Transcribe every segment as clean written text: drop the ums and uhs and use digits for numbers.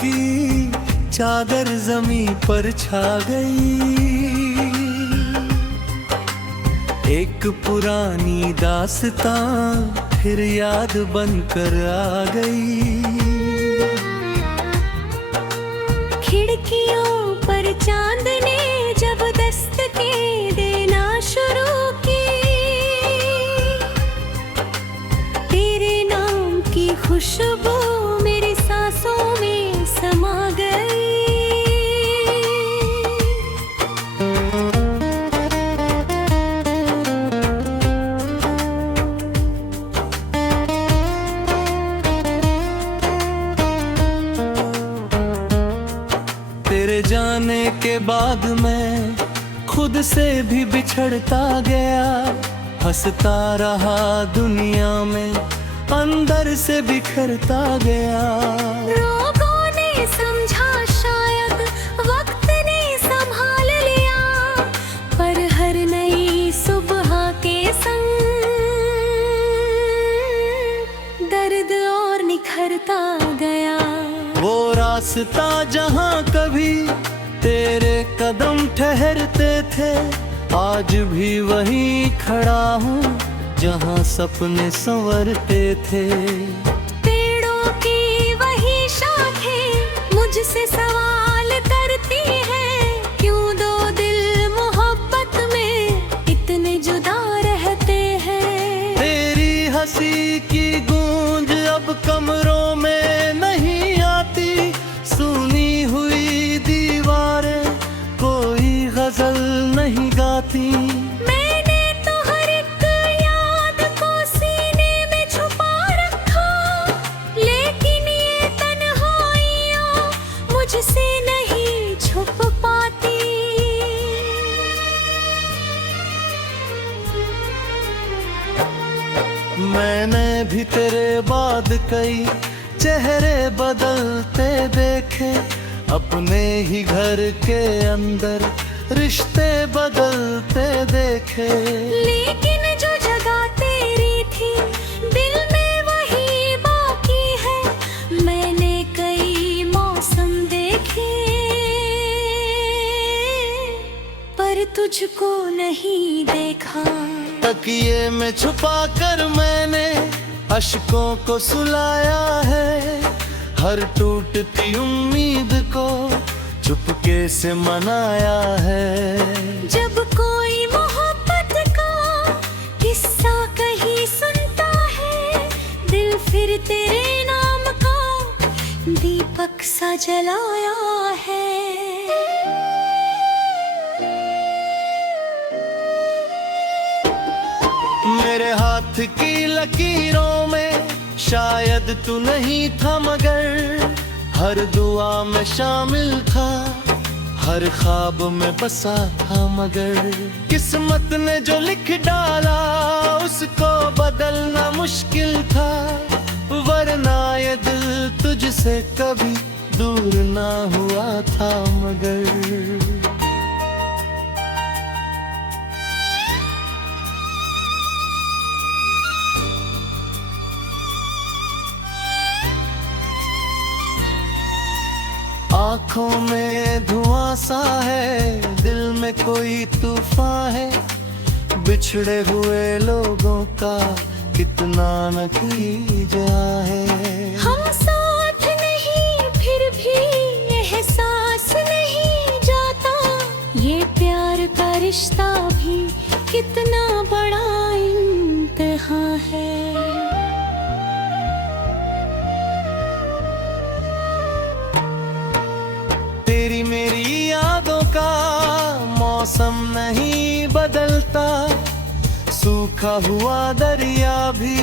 की चादर जमी पर छा गई। एक पुरानी दास्तां फिर याद बनकर आ गई। खिड़कियों पर चांद ने जब दस्तकें देना शुरू की, तेरे नाम की खुशबू मेरी सांसों में समा गई। तेरे जाने के बाद मैं खुद से भी बिछड़ता गया। हंसता रहा दुनिया में, अंदर से बिखरता गया। लोगों ने समझा शायद वक्त ने संभाल लिया, पर हर नई सुबह के संग दर्द और निखरता गया। वो रास्ता जहाँ कभी तेरे कदम ठहरते थे, आज भी वहीं खड़ा हूँ जहाँ सपने संवरते थे। पेड़ों की वही शाखें मुझसे सवाल करती हैं, क्यों दो दिल मोहब्बत में इतने जुदा रहते हैं। तेरी हंसी की गूंज अब कमरों में नहीं आती, सुनी हुई दीवारें कोई गजल नहीं गाती। मैंने तो हर एक याद को सीने में छुपा रखा, लेकिन ये तन्हाइयाँ मुझसे नहीं छुप पाती। मैंने भी तेरे बाद कई चेहरे बदलते देखे, अपने ही घर के अंदर रिश्ते बदलते देखे। लेकिन जो जगह तेरी थी दिल में वही बाकी है। मैंने कई मौसम देखे, पर तुझको नहीं देखा। तकिए में छुपा कर मैंने अश्कों को सुलाया है, हर टूटती उम्मीद को चुपके से मनाया है। जब कोई मोहब्बत का किस्सा कहीं सुनता है, दिल फिर तेरे नाम का दीपक सा जलाया है। मेरे हाथ की लकीरों में शायद तू नहीं था, मगर हर दुआ में शामिल था, हर ख्वाब में बसा था। मगर किस्मत ने जो लिख डाला उसको बदलना मुश्किल था, वरना ये दिल तुझसे कभी दूर ना हुआ था। मगर आँखों में धुआं सा है, दिल में कोई तूफान है, बिछड़े हुए लोगों का कितना न कीजिए है। हम साथ नहीं फिर भी एहसास नहीं जाता, ये प्यार का रिश्ता भी कितना बड़ा इम्तिहान है। तेरी मेरी यादों का मौसम नहीं बदलता, सूखा हुआ दरिया भी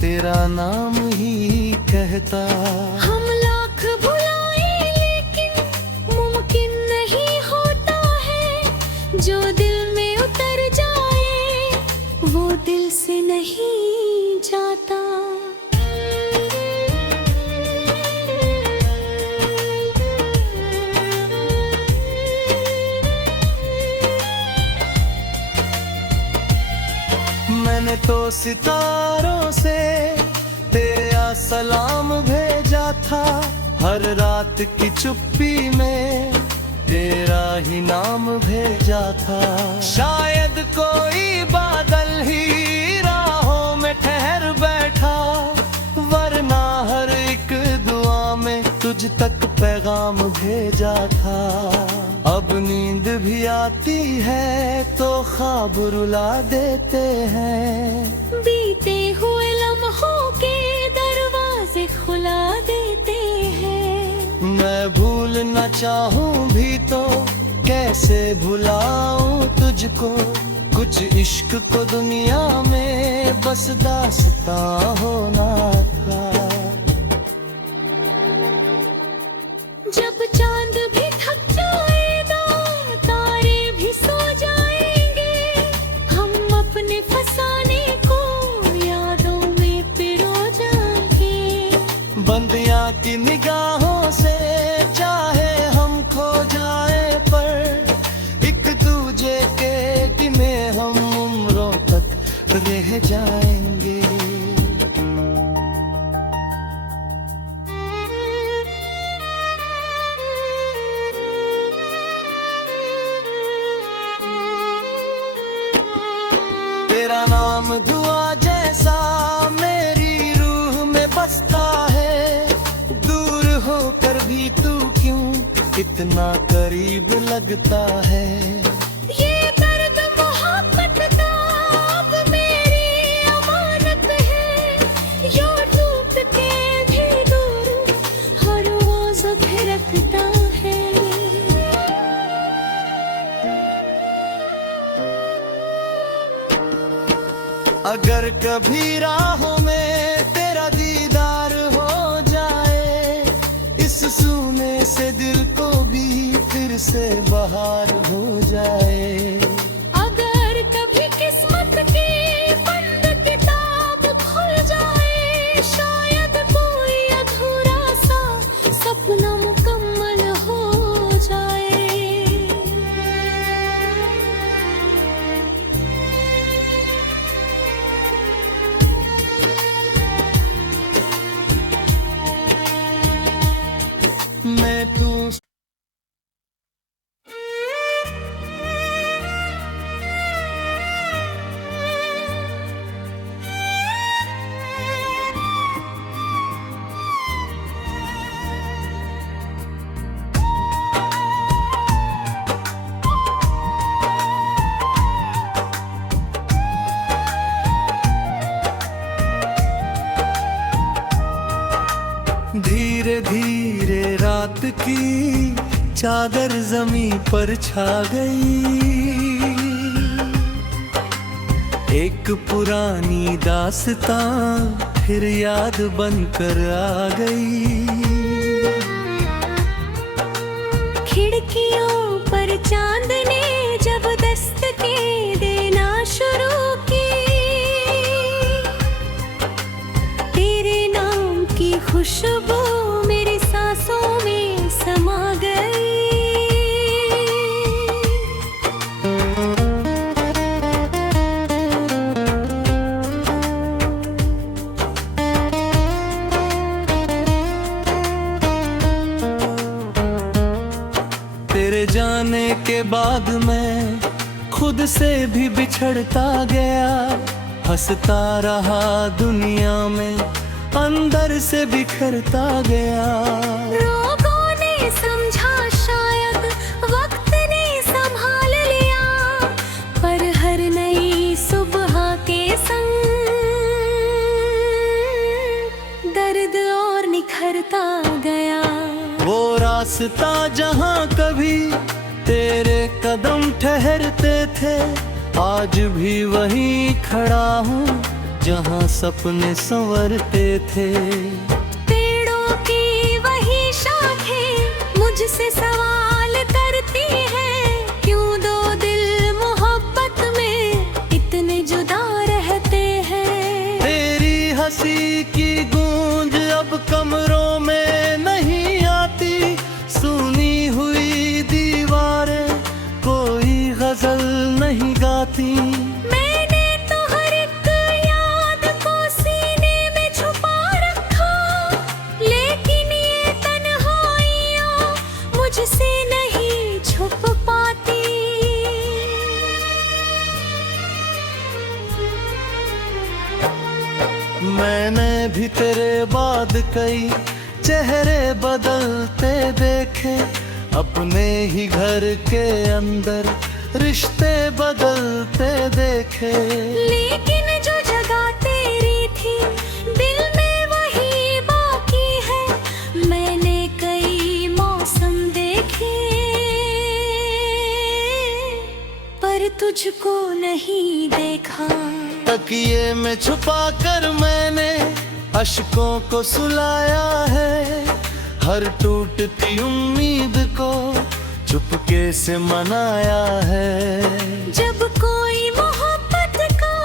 तेरा नाम ही कहता। हम लाख भुलाए लेकिन मुमकिन नहीं होता है, जो दिल में उतर जाए वो दिल से नहीं जाता। मैंने तो सितारों से तेरा सलाम भेजा था, हर रात की चुप्पी में तेरा ही नाम भेजा था। शायद कोई बादल ही राहों में ठहर बैठा, वरना हर एक दुआ में तुझ तक पैगाम भेजा था। अब नींद भी आती है तो ख्वाब रुला देते हैं, बीते हुए लम्हों के दरवाजे खुला देते हैं। मैं भूलना चाहूँ भी तो कैसे भुलाऊं तुझको, कुछ इश्क को दुनिया में बस दास्तां होना था। जब चांद भी थक जाएगा, तारे भी सो जाएंगे, हम अपने फसाने को यादों में पिरो जाएंगे। बंदियां की निगाहों से चाहे हम खो जाए, पर एक दूजे के गिने हम उम्रों तक रह जाएंगे। तेरा नाम दुआ जैसा मेरी रूह में बसता है, दूर होकर भी तू क्यों इतना करीब लगता है। ये दर्द मोहब्बत का अब मेरी अमानत है, यूं टूट के भी दूर हर रोज फिरकता है। अगर कभी राहों में तेरा दीदार हो जाए, इस सूने से दिल को भी फिर से बहार हो जाए। अगर कभी किस्मत की बंद किताब खुल जाए, शायद कोई अधूरा सा सपना मुकम्मल हो जाए। मैं तू धीरे धीरे रात की चादर जमीन पर छा गई, एक पुरानी दास्तां फिर याद बनकर आ गई। खिड़कियों पर चांद ने जब दस्तकें देना शुरू की, तेरे नाम की खुशबू मेरी सांसों में समा गई। तेरे जाने के बाद मैं खुद से भी बिछड़ता गया, हंसता रहा दुनिया में अंदर से बिखरता गया। लोगों ने समझा शायद वक्त ने संभाल लिया, पर हर नई सुबह के संग दर्द और निखरता गया। वो रास्ता जहाँ कभी तेरे कदम ठहरते थे, आज भी वहीं खड़ा हूँ जहाँ सपने संवरते थे। पेड़ों की वही शाखें मुझसे सवाल करती हैं, क्यों दो दिल मोहब्बत में इतने जुदा रहते हैं। तेरी हंसी की गूंज अब कमरों में नहीं आती, सुनी हुई दीवारें कोई गजल नहीं गाती। मैंने तो हर एक याद को सीने में छुपा रखा, लेकिन ये तन्हाई तेरे बाद कई चेहरे बदलते देखे, अपने ही घर के अंदर रिश्ते बदलते देखे। लेकिन जो जगह तेरी थी दिल में वही बाकी है। मैंने कई मौसम देखे पर तुझको नहीं देखा। तकिए में छुपा कर मैंने अश्कों को सुलाया है, हर टूटती उम्मीद को चुपके से मनाया है। जब कोई मोहब्बत का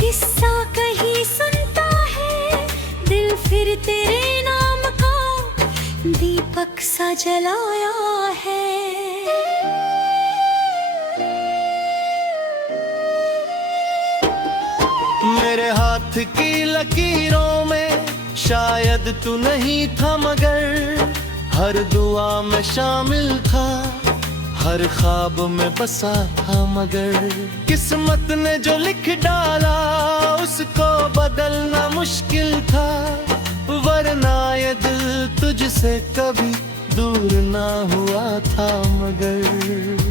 किस्सा कहीं सुनता है, दिल फिर तेरे नाम का दीपक सा जलाया है। मेरे हाथ की लकीरों में शायद तू नहीं था, मगर हर दुआ में शामिल था, हर ख्वाब में बसा था। मगर किस्मत ने जो लिख डाला उसको बदलना मुश्किल था, वरना ये दिल तुझसे कभी दूर ना हुआ था। मगर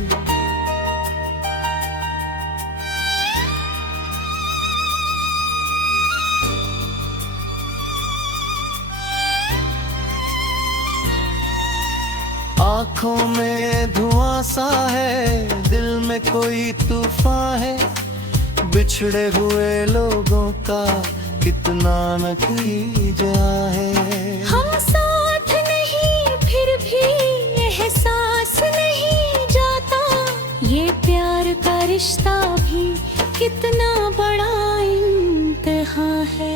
आँखों में धुआं सा है, दिल में कोई तूफान है, बिछड़े हुए लोगों का कितना नतीजा है। हम साथ नहीं फिर भी एहसास नहीं जाता, ये प्यार का रिश्ता भी कितना बड़ा इम्तिहान है।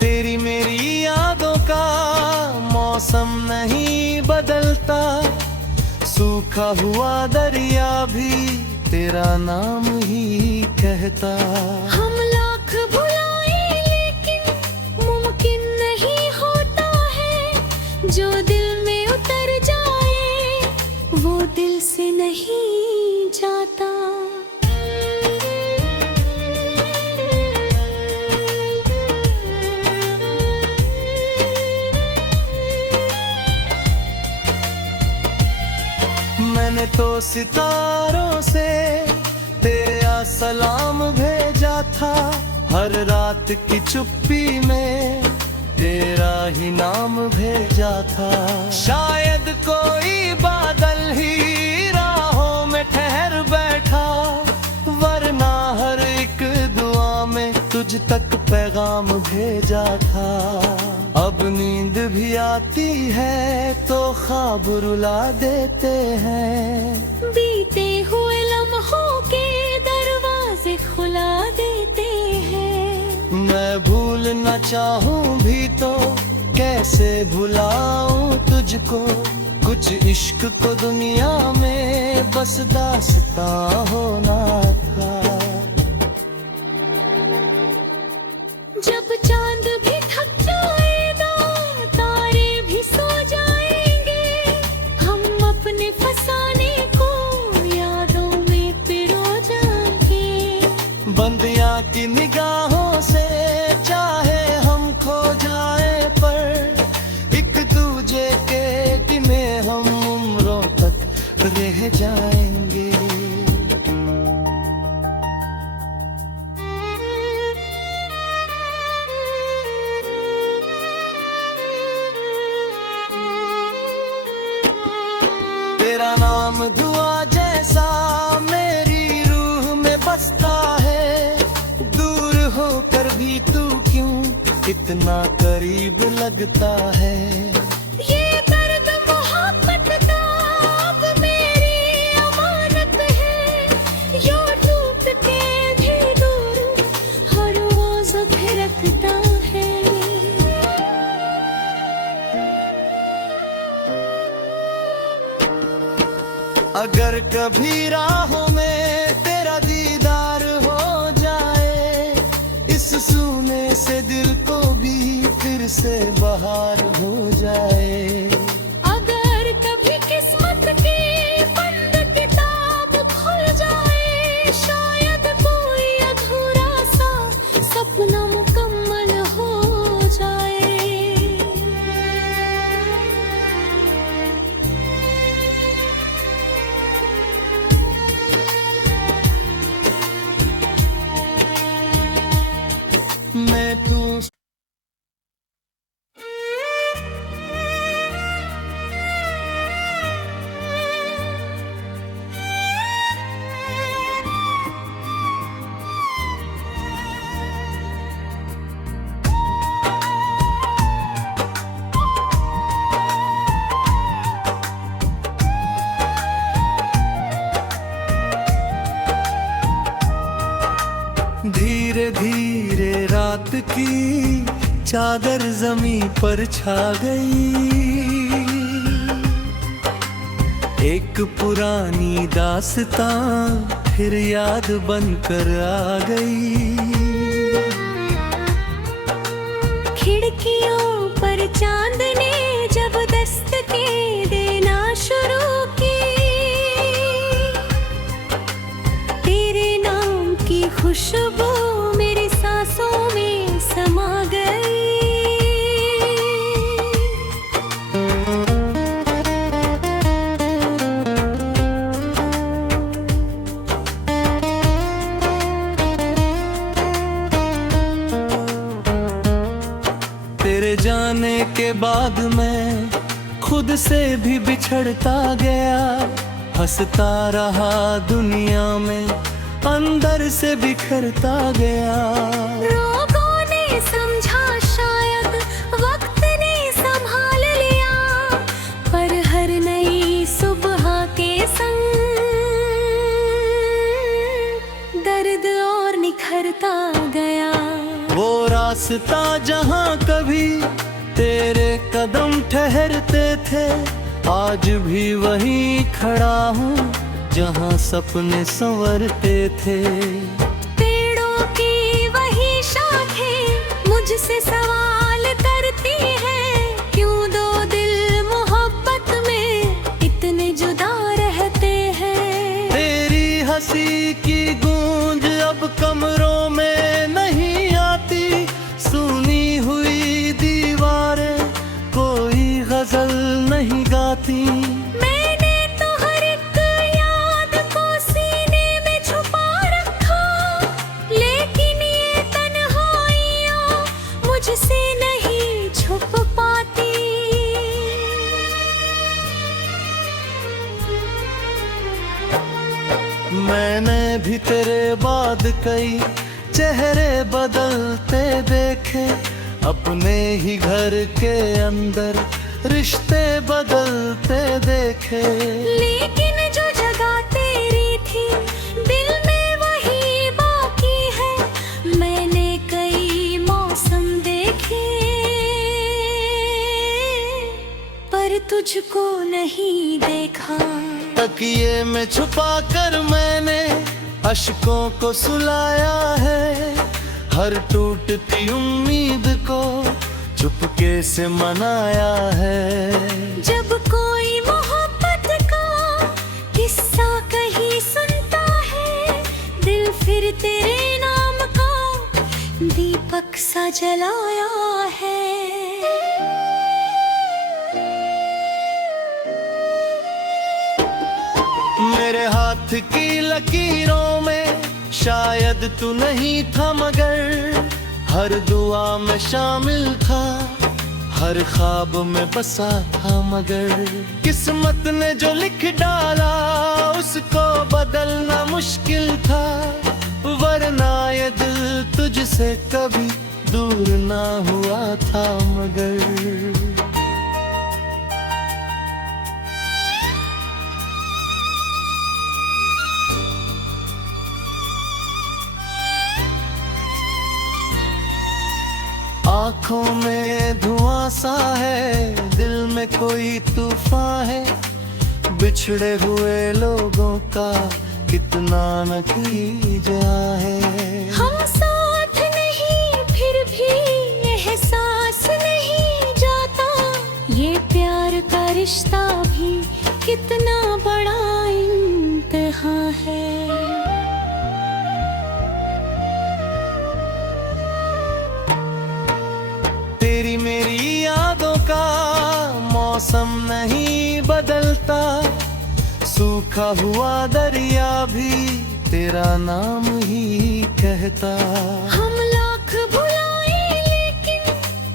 तेरी मेरी यादों का मौसम नहीं बदलता, सूखा हुआ दरिया भी तेरा नाम ही कहता। हम लाख भुलाए लेकिन मुमकिन नहीं होता है, जो दिल में उतर जाए वो दिल से नहीं जाता। मैंने तो सितारों से तेरा सलाम भेजा था, हर रात की चुप्पी में तेरा ही नाम भेजा था। शायद कोई बादल ही राहों में ठहर बैठा, वरना हर एक दुआ में तुझ तक पैगाम भेजा था। अब नींद भी आती है तो ख्वाब रुला देते हैं, बीते हुए लम्हों के दरवाजे खुला देते हैं। मैं भूलना चाहूँ भी तो कैसे भुलाऊं तुझको, कुछ इश्क को दुनिया में बस दास्तां होना था। जब चांद भी थक जाएगा तारे भी सो जाएंगे, हम अपने फसाने को यादों में पिरो जाएंगे। बंदियां की निगाहों से चाहे हम खो जाए, पर एक दूजे के गिने हम उम्रों तक रह जाएंगे। तेरा नाम दुआ जैसा मेरी रूह में बसता है, दूर होकर भी तू क्यों इतना करीब लगता है। ये दर्द मोहब्बत का अब मेरी अमानत है, यो टूट के भी दूर हर रोज फिरकता है। अगर कभी राहों में तेरा दीदार हो जाए, इस सूने से दिल को भी फिर से बहार हो जाए। अगर कभी किस्मत की बंद किताब खुल जाए, की चादर जमी पर छा गई। एक पुरानी दास्तां फिर याद बनकर आ गई। खिड़कियों पर चांद ने जब दस्तकें देना शुरू की, तेरे नाम की खुशबू मेरी सांसों में समा गई। तेरे जाने के बाद मैं खुद से भी बिछड़ता गया। हंसता रहा दुनिया में, अंदर से बिखरता गया। लोगों ने समझा शायद वक्त ने संभाल लिया, पर हर नई सुबह के संग दर्द और निखरता गया। वो रास्ता जहाँ कभी तेरे कदम ठहरते थे, आज भी वहीं खड़ा हूँ जहाँ सपने संवरते थे। पेड़ों की वही शाखें मुझसे सवाल करती हैं, क्यों दो दिल मोहब्बत में इतने जुदा रहते हैं। तेरी हंसी की गूंज अब कमरों में नहीं आती, सुनी हुई दीवारें कोई गजल नहीं गाती। मैंने तो हर एक याद को सीने में छुपा रखा, लेकिन ये तन्हाइयाँ मुझसे नहीं छुप पाती। मैंने भी तेरे बाद कई चेहरे बदलते देखे, अपने ही घर के अंदर रिश्ते बदलते देखे। लेकिन जो जगह तेरी थी दिल में वही बाकी है। मैंने कई मौसम देखे, पर तुझको नहीं देखा। तकिए में छुपा कर मैंने अश्कों को सुलाया है, हर टूटती उम्मीद को चुपके से मनाया है। जब कोई मोहब्बत का किस्सा कहीं सुनता है, दिल फिर तेरे नाम का दीपक सा जलाया है। मेरे हाथ की लकीरों में शायद तू नहीं था, मगर हर दुआ में शामिल था, हर ख्वाब में बसा था। मगर किस्मत ने जो लिख डाला उसको बदलना मुश्किल था, वरना ये दिल तुझसे कभी दूर ना हुआ था। मगर आँखों में धुआं सा है, दिल में कोई तूफान है, बिछड़े हुए लोगों का कितना न कीजिए है। हम साथ नहीं फिर भी एहसास नहीं जाता, ये प्यार का रिश्ता भी कितना बड़ा इम्तिहान है। तेरी मेरी यादों का मौसम नहीं बदलता, सूखा हुआ दरिया भी तेरा नाम ही कहता। हम लाख भुलाए लेकिन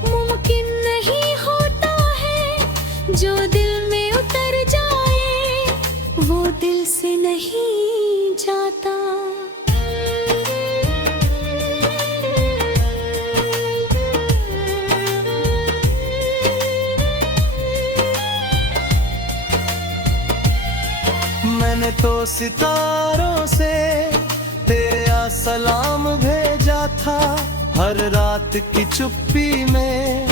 मुमकिन नहीं होता है, जो दिल में उतर जाए वो दिल से नहीं जाता। मैंने तो सितारों से तेरा सलाम भेजा था, हर रात की चुप्पी में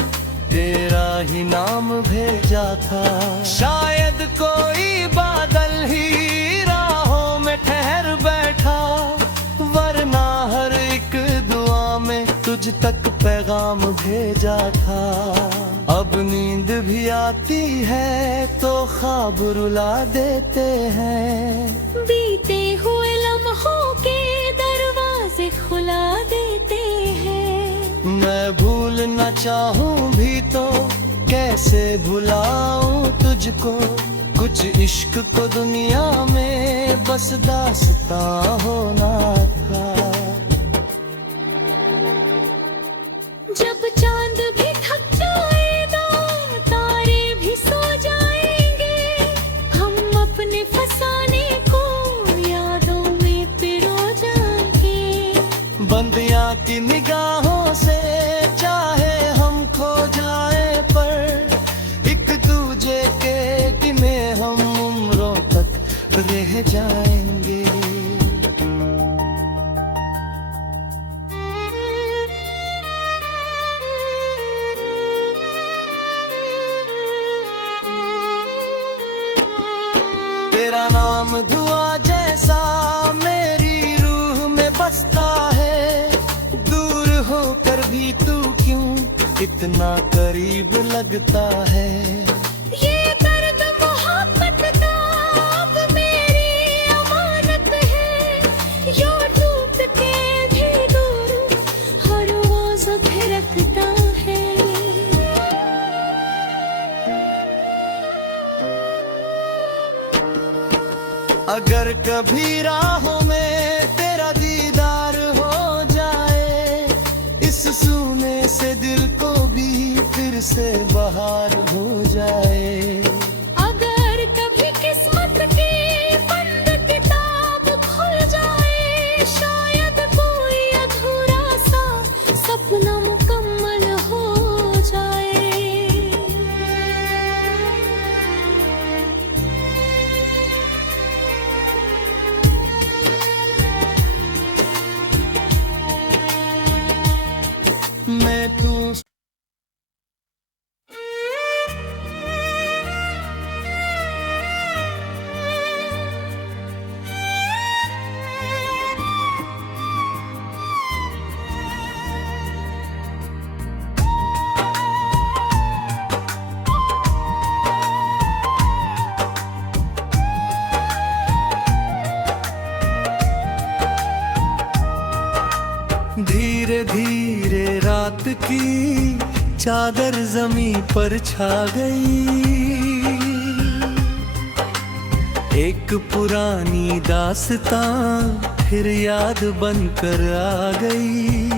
तेरा ही नाम भेजा था। शायद कोई बादल ही राहों में ठहर बैठा, वरना हर एक दुआ में तुझ तक पैगाम भेजा था। अब नींद भी आती है तो ख्वाब रुला देते हैं, बीते हुए लम्हों के दरवाजे खुला देते हैं। मैं भूलना चाहूँ भी तो कैसे भुलाऊं तुझको, कुछ इश्क को दुनिया में बस दास्तां होना था। जब चांद भी थक जाएगा, तारे भी सो जाएंगे, हम अपने फसाने को यादों में पिरो जाएंगे। बंदियां की निगाहों से चाहे हम खो जाए, पर एक दूजे के गिने हम उम्रों तक रह जाएंगे। तेरा नाम धुआं जैसा मेरी रूह में बसता है, दूर होकर भी तू क्यों इतना करीब लगता है। ये दर्द मोहब्बत का अब मेरी अमानत है, यो टूट के भी दूर हर रोज फिरकता है। अगर कभी राहों में तेरा दीदार हो जाए, इस सूने से दिल को भी फिर से बहार हो जाए। अगर कभी किस्मत की बंद किताब खुल जाए, शायद कोई अधूरा सा सपना मुकम्मल हो जाए। मैं तू धीरे धीरे रात की चादर जमीन पर छा गई, एक पुरानी दास्तां फिर याद बनकर आ गई।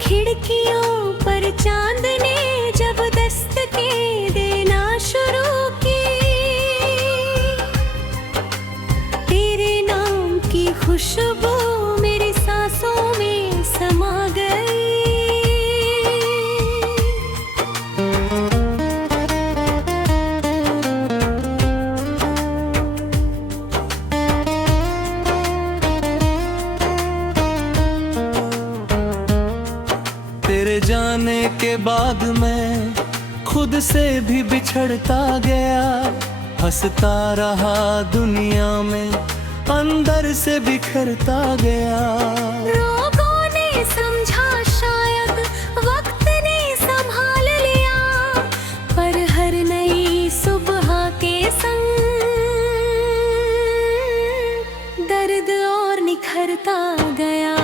खिड़कियों पर चांद ने जब दस्तके देना शुरू की, तेरे नाम की खुशबू मेरी सांसों में समा गई। तेरे जाने के बाद मैं खुद से भी बिछड़ता गया, हंसता रहा दुनिया में अंदर से बिखरता गया। लोगों ने समझा शायद वक्त ने संभाल लिया, पर हर नई सुबह के संग दर्द और निखरता गया।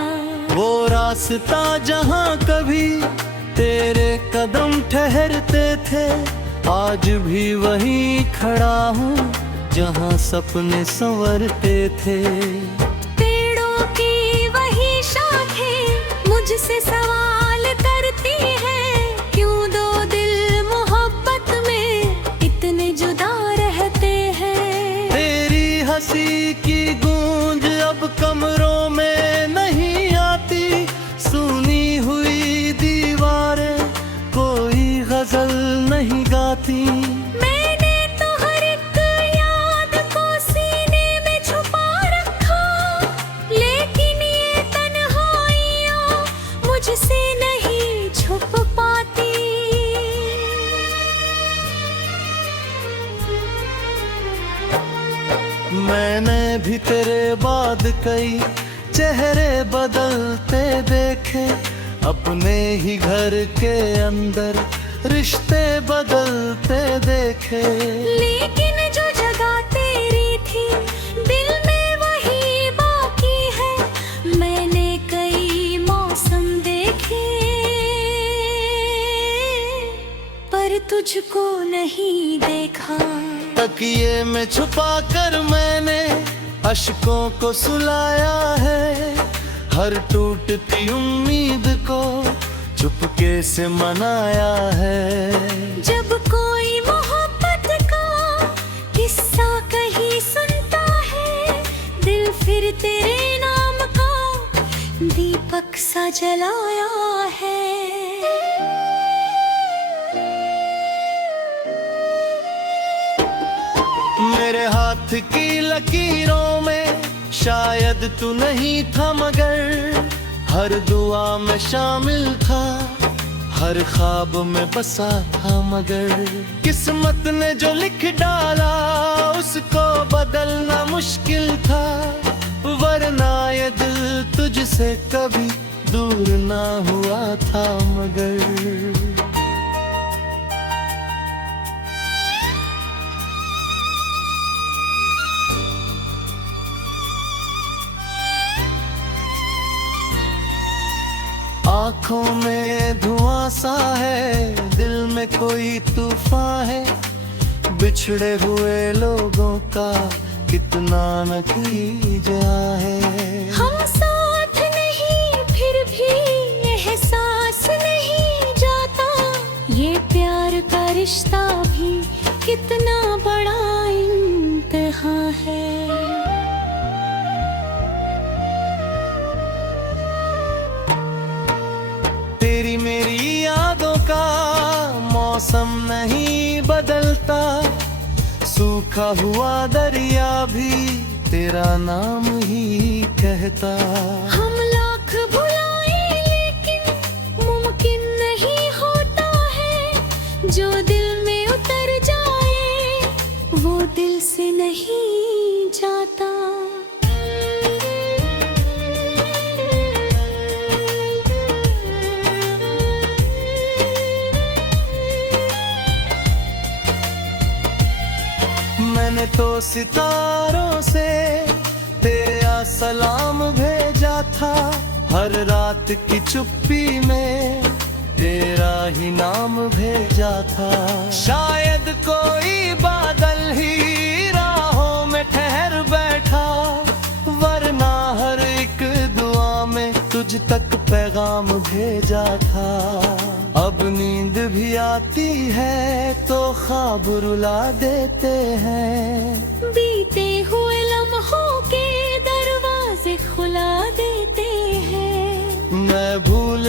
वो रास्ता जहाँ कभी तेरे कदम ठहरते थे, आज भी वहीं खड़ा हूँ जहाँ सपने संवरते थे। पेड़ों की वही शाखें मुझसे सवाल करती हैं, क्यों दो दिल मोहब्बत में इतने जुदा रहते हैं। तेरी हंसी की गूंज अब कमरों में नहीं आती, सुनी हुई दीवारें कोई गजल नहीं गाती। मैंने तो हर एक याद को सीने में छुपा रखा, लेकिन ये तन्हाई बाद कई चेहरे बदलते देखे, अपने ही घर के अंदर रिश्ते बदलते देखे। लेकिन जो जगह तेरी थी दिल में वही बाकी है। मैंने कई मौसम देखे पर तुझको नहीं देखा। तकिए में छुपा कर मैंने अश्कों को सुलाया है, हर टूटती उम्मीद को चुपके से मनाया है। जब कोई मोहब्बत का किस्सा कहीं सुनता है, दिल फिर तेरे नाम का दीपक सा जलाया है। मेरे हाथ की लकीरों में शायद तू नहीं था, मगर हर दुआ में शामिल था, हर ख्वाब में बसा था। मगर किस्मत ने जो लिख डाला उसको बदलना मुश्किल था, वरना ये दिल तुझसे कभी दूर ना हुआ था। मगर आँखों में धुआं सा है, दिल में कोई तूफान है, बिछड़े हुए लोगों का कितना नतीजा है। हम साथ नहीं फिर भी एहसास नहीं जाता, ये प्यार का रिश्ता भी कितना बड़ा इम्तिहान है। तेरी मेरी यादों का मौसम नहीं बदलता, सूखा हुआ दरिया भी तेरा नाम ही कहता। हम लाख भुलाए लेकिन मुमकिन नहीं होता है, जो दिल में उतर जाए वो दिल से नहीं जाता। मैंने तो सितारों से तेरा सलाम भेजा था, हर रात की चुप्पी में तेरा ही नाम भेजा था। शायद कोई बादल ही राहों में ठहर बैठा, वरना हर एक दुआ में तुझ तक पैगाम भेजा था। अब नींद भी आती है तो ख्वाब रुला देते हैं, बीते हुए लम्हों के दरवाजे खुला देते हैं। मैं भूल